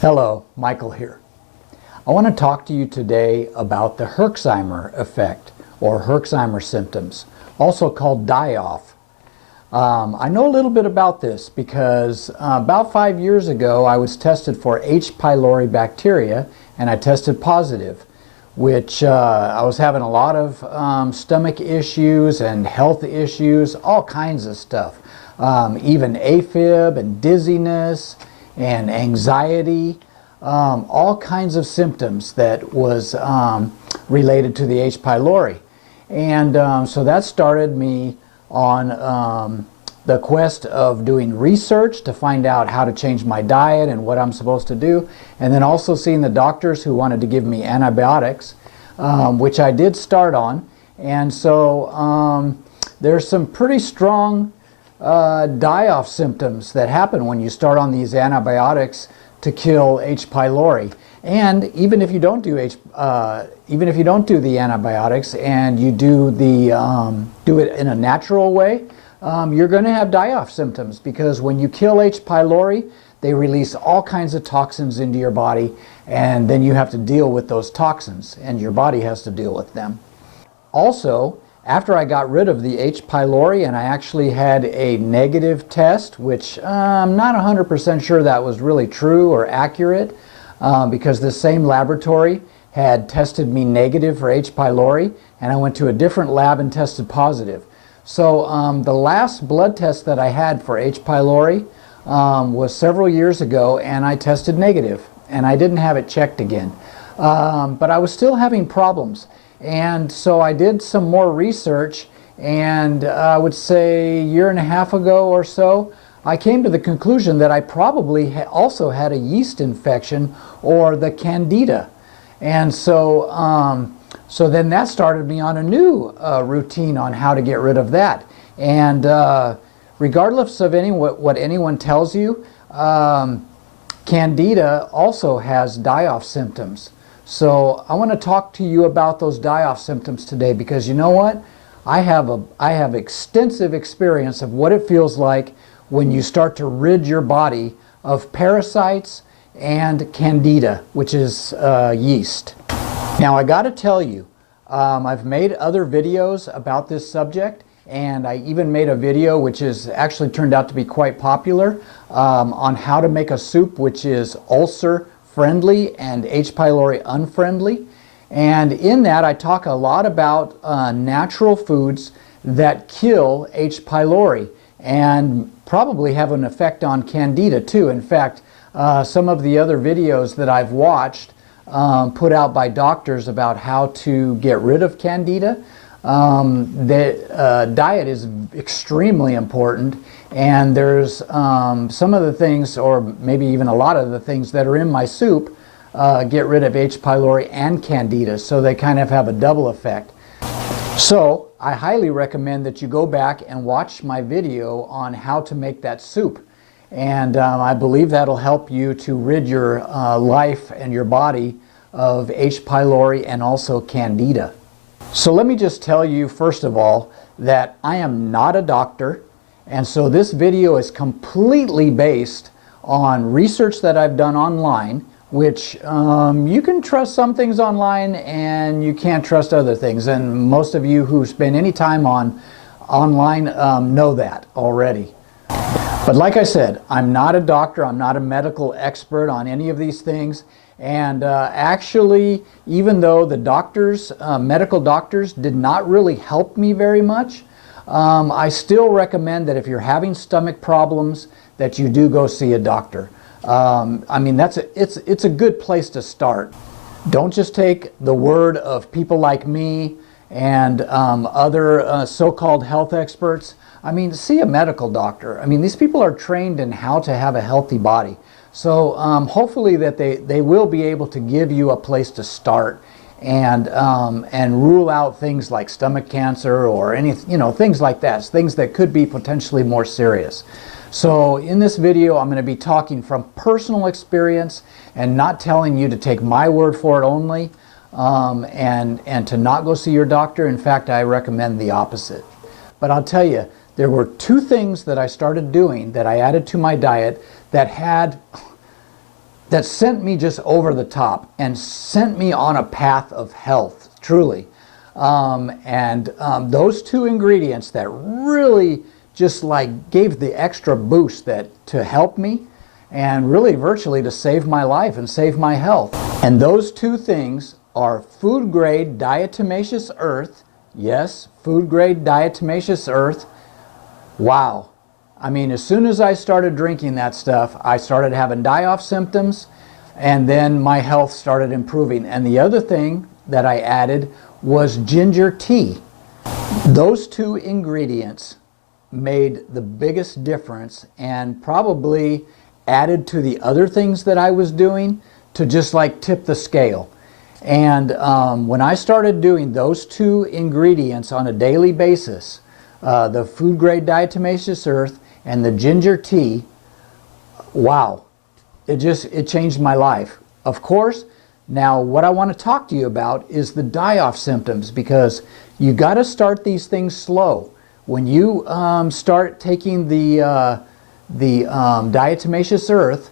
Hello, Michael here. I want to talk to you today about the Herxheimer effect or Herxheimer symptoms, also called die-off. I know a little bit about this because about 5 years ago I was tested for H. pylori bacteria and I tested positive, which I was having a lot of stomach issues and health issues, all kinds of stuff, even AFib and dizziness and anxiety, all kinds of symptoms that was related to the H. pylori. And so that started me on the quest of doing research to find out how to change my diet and what I'm supposed to do, and then also seeing the doctors who wanted to give me antibiotics, which I did start on. And so there's some pretty strong die-off symptoms that happen when you start on these antibiotics to kill H. pylori. And even if you don't do the antibiotics and you do it in a natural way, you're going to have die-off symptoms, because when you kill H. pylori, they release all kinds of toxins into your body, and then you have to deal with those toxins, and your body has to deal with them. Also, after I got rid of the H. pylori and I actually had a negative test, which I'm not 100% sure that was really true or accurate, because the same laboratory had tested me negative for H. pylori, and I went to a different lab and tested positive. So the last blood test that I had for H. pylori was several years ago, and I tested negative, and I didn't have it checked again. But I was still having problems. And so I did some more research, and I would say a year and a half ago or so, I came to the conclusion that I probably also had a yeast infection, or the Candida. And so, so then that started me on a new routine on how to get rid of that. And regardless of what anyone tells you, Candida also has die-off symptoms. So I want to talk to you about those die-off symptoms today, because you know what? I have extensive experience of what it feels like when you start to rid your body of parasites and Candida, which is yeast. Now I got to tell you, I've made other videos about this subject, and I even made a video which is actually turned out to be quite popular on how to make a soup which is ulcer friendly and H. pylori unfriendly. And in that I talk a lot about natural foods that kill H. pylori and probably have an effect on Candida too. In fact, some of the other videos that I've watched put out by doctors about how to get rid of Candida. The diet is extremely important, and there's some of the things, or maybe even a lot of the things that are in my soup get rid of H. pylori and Candida, so they kind of have a double effect. So I highly recommend that you go back and watch my video on how to make that soup, and I believe that'll help you to rid your life and your body of H. pylori and also Candida. So let me just tell you first of all that I am not a doctor, and so this video is completely based on research that I've done online, which you can trust some things online and you can't trust other things, and most of you who spend any time online know that already. But like I said, I'm not a doctor, I'm not a medical expert on any of these things. And actually, even though the doctors, medical doctors, did not really help me very much, I still recommend that if you're having stomach problems, that you do go see a doctor. I mean, it's a good place to start. Don't just take the word of people like me and other so-called health experts. I mean, see a medical doctor. I mean, these people are trained in how to have a healthy body. So hopefully that they will be able to give you a place to start and rule out things like stomach cancer or things like that, things that could be potentially more serious. So in this video, I'm going to be talking from personal experience and not telling you to take my word for it only, and to not go see your doctor. In fact, I recommend the opposite. But I'll tell you, there were two things that I started doing that I added to my diet that had that sent me just over the top and sent me on a path of health, truly. Those two ingredients that really just like gave the extra boost that to help me and really virtually to save my life and save my health. And those two things are food grade diatomaceous earth. Yes, food grade diatomaceous earth. Wow. I mean, as soon as I started drinking that stuff, I started having die-off symptoms, and then my health started improving. And the other thing that I added was ginger tea. Those two ingredients made the biggest difference and probably added to the other things that I was doing to just like tip the scale. And when I started doing those two ingredients on a daily basis, the food grade diatomaceous earth and the ginger tea, wow, it changed my life. Of course, now what I want to talk to you about is the die-off symptoms, because you got to start these things slow. When you start taking the diatomaceous earth,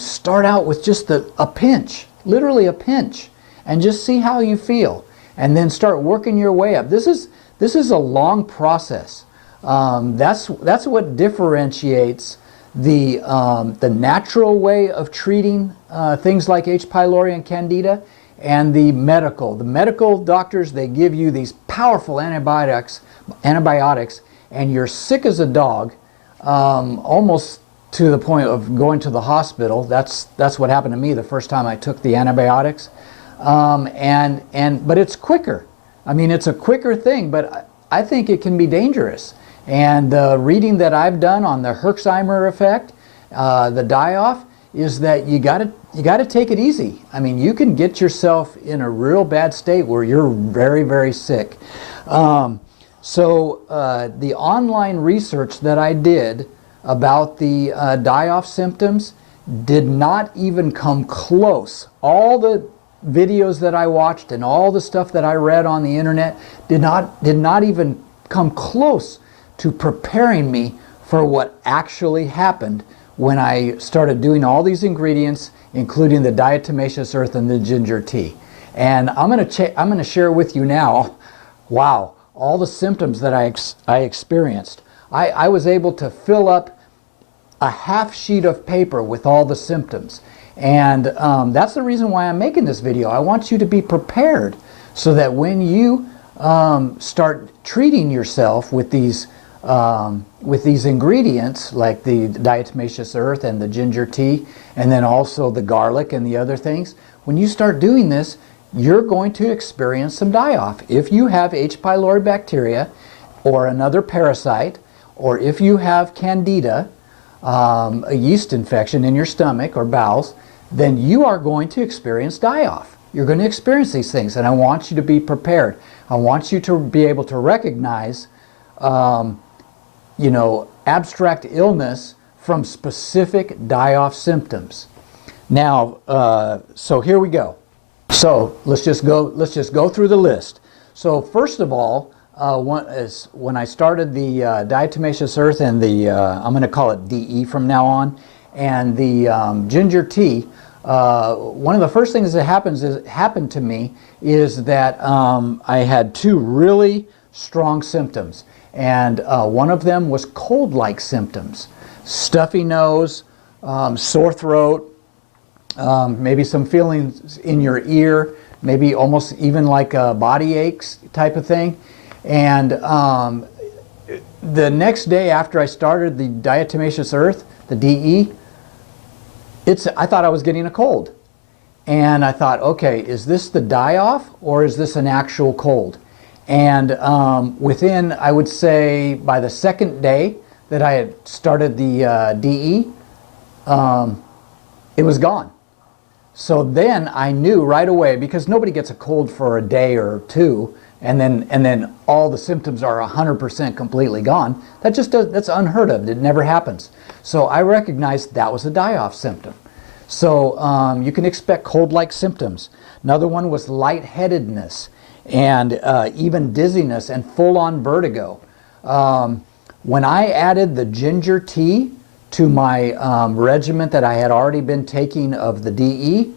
start out with just a pinch, literally a pinch, and just see how you feel, and then start working your way up. This is a long process. That's what differentiates the natural way of treating things like H. pylori and Candida and the medical. The medical doctors, they give you these powerful antibiotics, and you're sick as a dog, almost to the point of going to the hospital. That's what happened to me the first time I took the antibiotics. But it's quicker. I mean, it's a quicker thing, but I think it can be dangerous. And the reading that I've done on the Herxheimer effect, the die-off, is that you gotta take it easy. I mean, you can get yourself in a real bad state where you're very, very sick. So the online research that I did about the die-off symptoms did not even come close. All the videos that I watched and all the stuff that I read on the internet did not even come close to preparing me for what actually happened when I started doing all these ingredients, including the diatomaceous earth and the ginger tea. And I'm going to share with you now, wow, all the symptoms that I experienced. I was able to fill up a half sheet of paper with all the symptoms. And that's the reason why I'm making this video. I want you to be prepared so that when you start treating yourself with these ingredients like the diatomaceous earth and the ginger tea, and then also the garlic and the other things, when you start doing this, you're going to experience some die-off. If you have H. pylori bacteria or another parasite, or if you have Candida, a yeast infection in your stomach or bowels, then you are going to experience die-off. You're going to experience these things, and I want you to be prepared. I want you to be able to recognize abstract illness from specific die-off symptoms. Now, so here we go. So let's just go through the list. So first of all, when I started the diatomaceous earth and the I'm going to call it DE from now on, and the ginger tea, one of the first things that happened to me is that I had two really strong symptoms, and one of them was cold-like symptoms: stuffy nose, sore throat, maybe some feelings in your ear, maybe almost even like body aches type of thing. And the next day after I started the diatomaceous earth, the DE, I thought I was getting a cold. And I thought, okay, is this the die-off or is this an actual cold? And within, I would say, by the second day that I had started the DE, it was gone. So then I knew right away, because nobody gets a cold for a day or two, and then all the symptoms are 100% completely gone. That's unheard of. It never happens. So I recognized that was a die-off symptom. So you can expect cold-like symptoms. Another one was lightheadedness and even dizziness and full-on vertigo. When I added the ginger tea to my regimen that I had already been taking of the DE.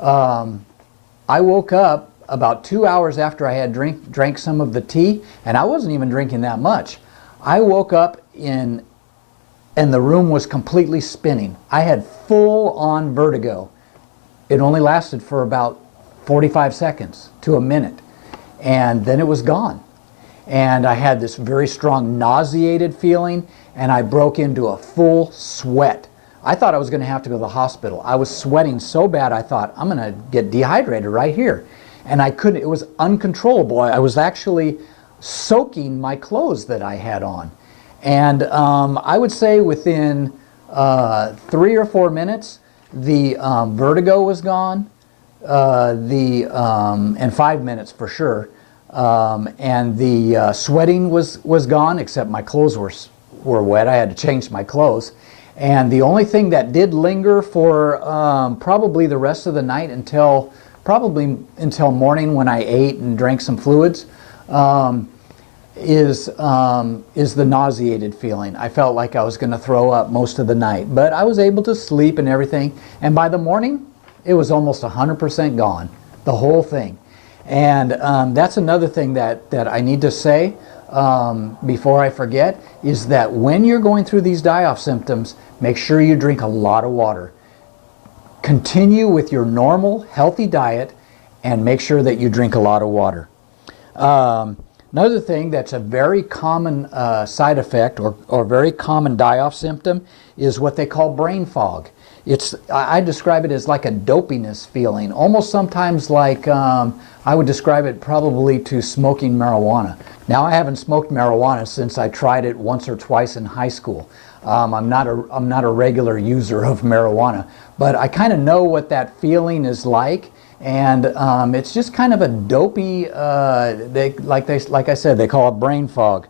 I woke up about 2 hours after I had drank some of the tea, and I wasn't even drinking that much. I woke up and the room was completely spinning. I had full-on vertigo. It only lasted for about 45 seconds to a minute, and then it was gone. And I had this very strong nauseated feeling, and I broke into a full sweat. I thought I was going to have to go to the hospital. I was sweating so bad I thought, I'm going to get dehydrated right here. And I couldn't, it was uncontrollable. I was actually soaking my clothes that I had on. And I would say within 3 or 4 minutes, the vertigo was gone, and 5 minutes for sure. And the sweating was gone, except my clothes were wet. I had to change my clothes. And the only thing that did linger for probably the rest of the night until morning when I ate and drank some fluids is the nauseated feeling. I felt like I was going to throw up most of the night, but I was able to sleep and everything. And by the morning, it was almost 100% gone, the whole thing. And that's another thing that I need to say before I forget, is that when you're going through these die-off symptoms, make sure you drink a lot of water. Continue with your normal, healthy diet, and make sure that you drink a lot of water. Another thing that's a very common side effect or very common die-off symptom is what they call brain fog. I describe it as like a dopiness feeling, almost sometimes like I would describe it probably to smoking marijuana. Now, I haven't smoked marijuana since I tried it once or twice in high school. I'm not a regular user of marijuana, but I kind of know what that feeling is like, and it's just kind of a dopey. Like I said, they call it brain fog.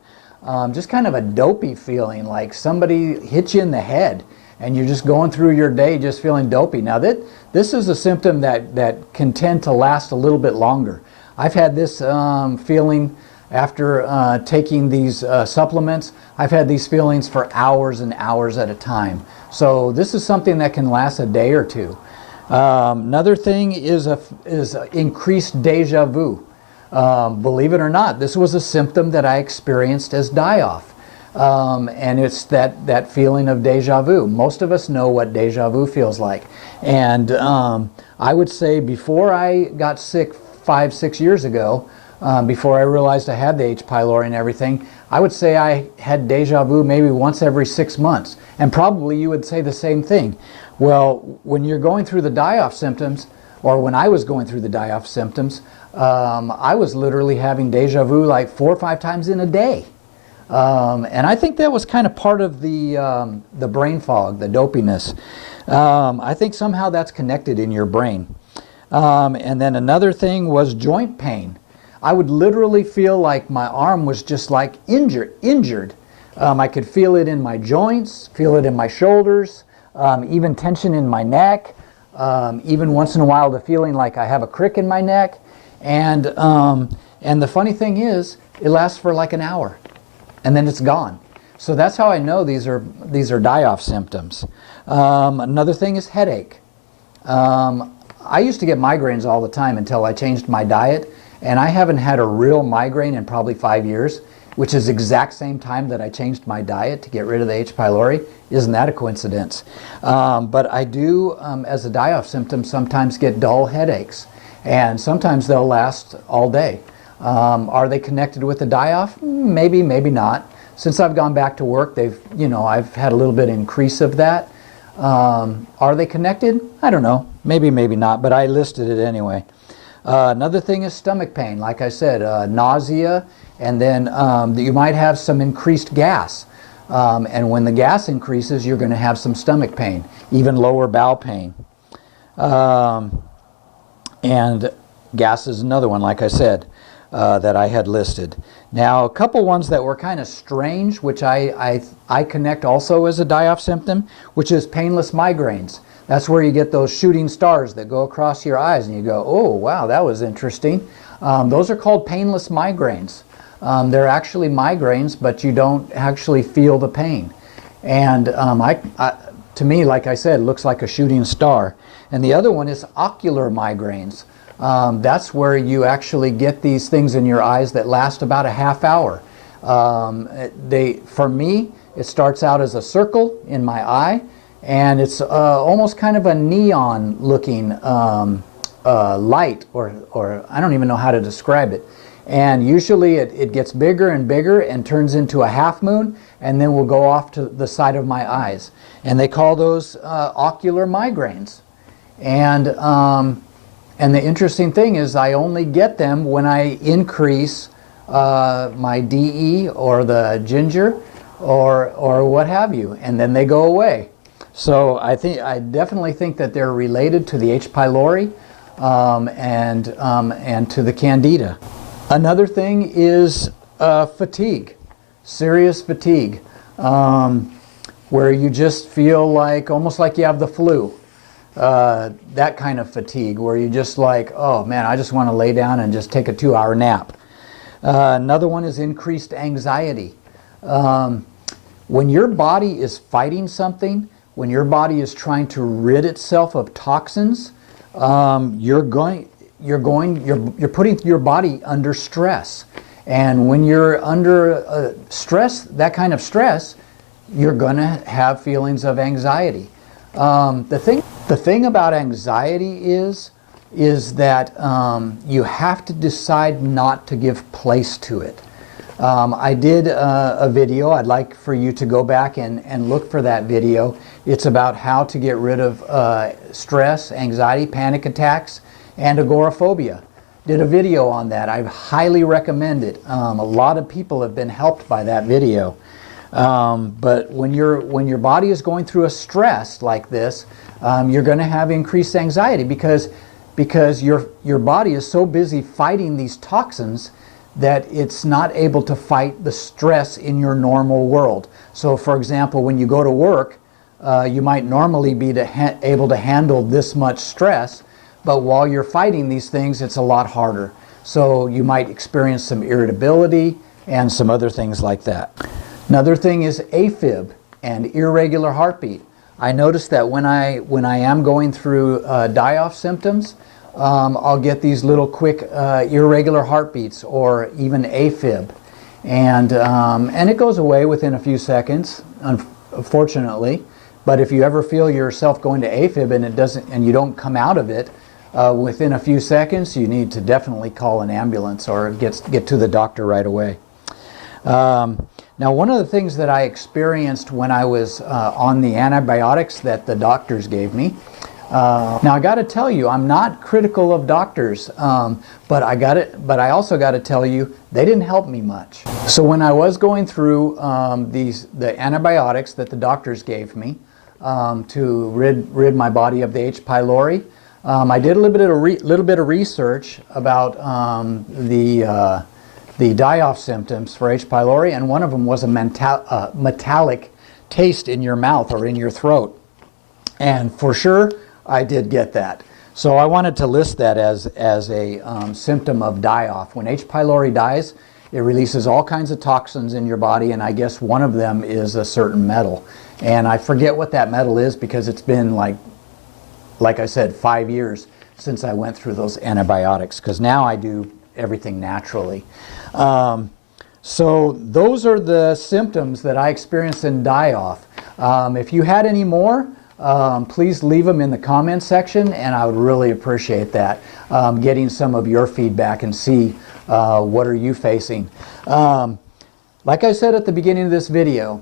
Just kind of a dopey feeling, like somebody hit you in the head, and you're just going through your day just feeling dopey. Now, this is a symptom that can tend to last a little bit longer. I've had this feeling after taking these supplements. I've had these feelings for hours and hours at a time. So this is something that can last a day or two. Another thing is increased deja vu. Believe it or not, this was a symptom that I experienced as die-off. And it's that feeling of deja vu. Most of us know what deja vu feels like. And I would say before I got sick 5-6 years ago, before I realized I had the H. pylori and everything, I would say I had deja vu maybe once every 6 months. And probably you would say the same thing. Well, when you're going through the die-off symptoms, or when I was going through the die-off symptoms, I was literally having deja vu like 4 or 5 times in a day. And I think that was kind of part of the brain fog, the dopiness. I think somehow that's connected in your brain. And then another thing was joint pain. I would literally feel like my arm was just like injured. I could feel it in my joints, feel it in my shoulders, even tension in my neck, even once in a while the feeling like I have a crick in my neck. And the funny thing is, it lasts for like an hour, and then it's gone. So that's how I know these are die-off symptoms. Another thing is headache. I used to get migraines all the time until I changed my diet, and I haven't had a real migraine in probably 5 years, which is the exact same time that I changed my diet to get rid of the H. pylori. Isn't that a coincidence? But I do, as a die-off symptom, sometimes get dull headaches, and sometimes they'll last all day. Are they connected with the die-off? Maybe, maybe not. Since I've gone back to work, I've had a little bit of increase of that. Are they connected? I don't know. Maybe, maybe not, but I listed it anyway. Another thing is stomach pain. Like I said, nausea, and then you might have some increased gas. And when the gas increases, you're going to have some stomach pain, even lower bowel pain. And gas is another one, like I said, that I had listed. Now, a couple ones that were kind of strange, which I connect also as a die-off symptom, which is painless migraines. That's where you get those shooting stars that go across your eyes, and you go, oh, wow, that was interesting. Those are called painless migraines. They're actually migraines, but you don't actually feel the pain. And to me, like I said, it looks like a shooting star. And the other one is ocular migraines. That's where you actually get these things in your eyes that last about a half hour. For me, it starts out as a circle in my eye, and it's almost kind of a neon looking light, or I don't even know how to describe it. And usually it gets bigger and bigger and turns into a half moon, and then will go off to the side of my eyes. And they call those ocular migraines. And the interesting thing is I only get them when I increase my DE or the ginger or what have you, and then they go away. So I definitely think that they're related to the H. pylori and to the Candida. Another thing is fatigue, serious fatigue, where you just feel like almost like you have the flu. That kind of fatigue where you just like, oh man, I just want to lay down and just take a 2-hour nap. Another one is increased anxiety. When your body is fighting something, when your body is trying to rid itself of toxins, you're putting your body under stress. And when you're under stress, that kind of stress, you're going to have feelings of anxiety. The thing about anxiety is that you have to decide not to give place to it. I did a video. I'd like for you to go back and look for that video. It's about how to get rid of stress, anxiety, panic attacks, and agoraphobia. Did a video on that. I highly recommend it. A lot of people have been helped by that video. But when your body is going through a stress like this, you're going to have increased anxiety because your body is so busy fighting these toxins that it's not able to fight the stress in your normal world. So for example, when you go to work, you might normally be able to handle this much stress, but while you're fighting these things, it's a lot harder. So you might experience some irritability and some other things like that. Another thing is AFib and irregular heartbeat. I noticed that when I am going through die-off symptoms, I'll get these little quick irregular heartbeats or even AFib, and it goes away within a few seconds, unfortunately. But if you ever feel yourself going to AFib and you don't come out of it within a few seconds, you need to definitely call an ambulance or get to the doctor right away. Now, one of the things that I experienced when I was on the antibiotics that the doctors gave me, now I got to tell you, I'm not critical of doctors, but I also got to tell you, they didn't help me much. So when I was going through the antibiotics that the doctors gave me to rid my body of the H. pylori, I did a little bit of research about the die-off symptoms for H. pylori, and one of them was a metallic taste in your mouth or in your throat. And for sure, I did get that. So I wanted to list that as a symptom of die-off. When H. pylori dies, it releases all kinds of toxins in your body, and I guess one of them is a certain metal. And I forget what that metal is because it's been like I said, 5 years since I went through those antibiotics, because now I do everything naturally. So those are the symptoms that I experienced in die-off. If you had any more, please leave them in the comments section, and I would really appreciate that, getting some of your feedback and see what are you facing. Like I said at the beginning of this video,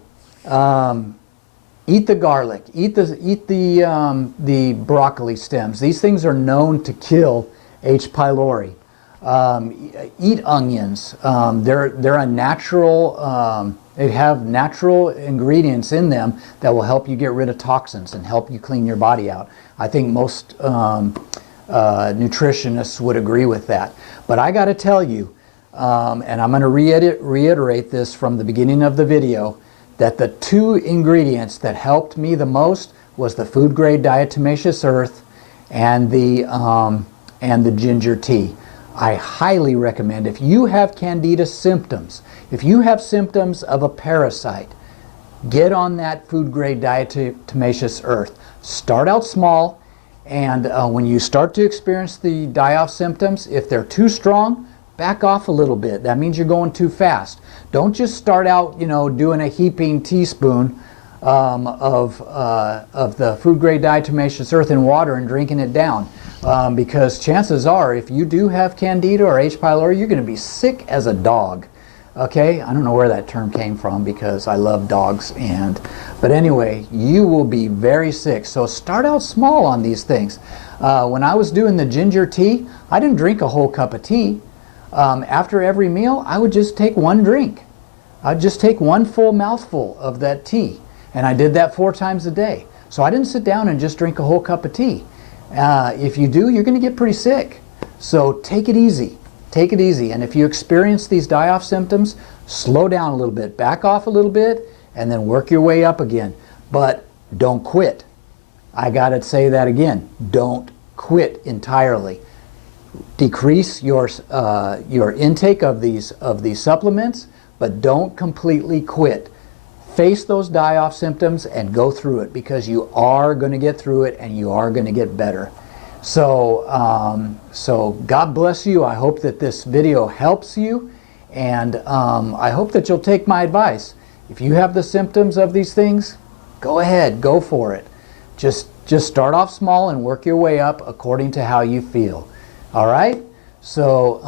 eat the garlic, eat the broccoli stems. These things are known to kill H. pylori. Eat onions. They're a natural, they have natural ingredients in them that will help you get rid of toxins and help you clean your body out. I think most nutritionists would agree with that. But I got to tell you, and I'm going to reiterate this from the beginning of the video, that the two ingredients that helped me the most was the food grade diatomaceous earth and the ginger tea. I highly recommend, if you have candida symptoms, if you have symptoms of a parasite, get on that food grade diatomaceous earth. Start out small, and when you start to experience the die-off symptoms, if they're too strong, back off a little bit. That means you're going too fast. Don't just start out, doing a heaping teaspoon of the food grade diatomaceous earth in water and drinking it down. Because chances are, if you do have Candida or H. pylori, you're going to be sick as a dog. Okay, I don't know where that term came from because I love dogs, but anyway, you will be very sick. So start out small on these things. When I was doing the ginger tea, I didn't drink a whole cup of tea. After every meal, I would just take one drink. I'd just take one full mouthful of that tea, and I did that 4 times a day. So I didn't sit down and just drink a whole cup of tea. If you do, you're going to get pretty sick. So take it easy. Take it easy, and if you experience these die-off symptoms, slow down a little bit, back off a little bit, and then work your way up again. But don't quit. I gotta say that again. Don't quit entirely. Decrease your intake of these supplements, but don't completely quit. Face those die-off symptoms and go through it, because you are going to get through it and you are going to get better. So God bless you. I hope that this video helps you, and I hope that you'll take my advice. If you have the symptoms of these things, go ahead, go for it. Just start off small and work your way up according to how you feel. All right? So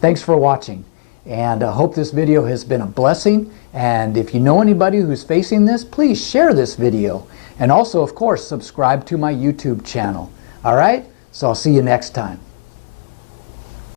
thanks for watching, and I hope this video has been a blessing. And if you know anybody who's facing this, please share this video. And also, of course, subscribe to my YouTube channel. All right? So I'll see you next time.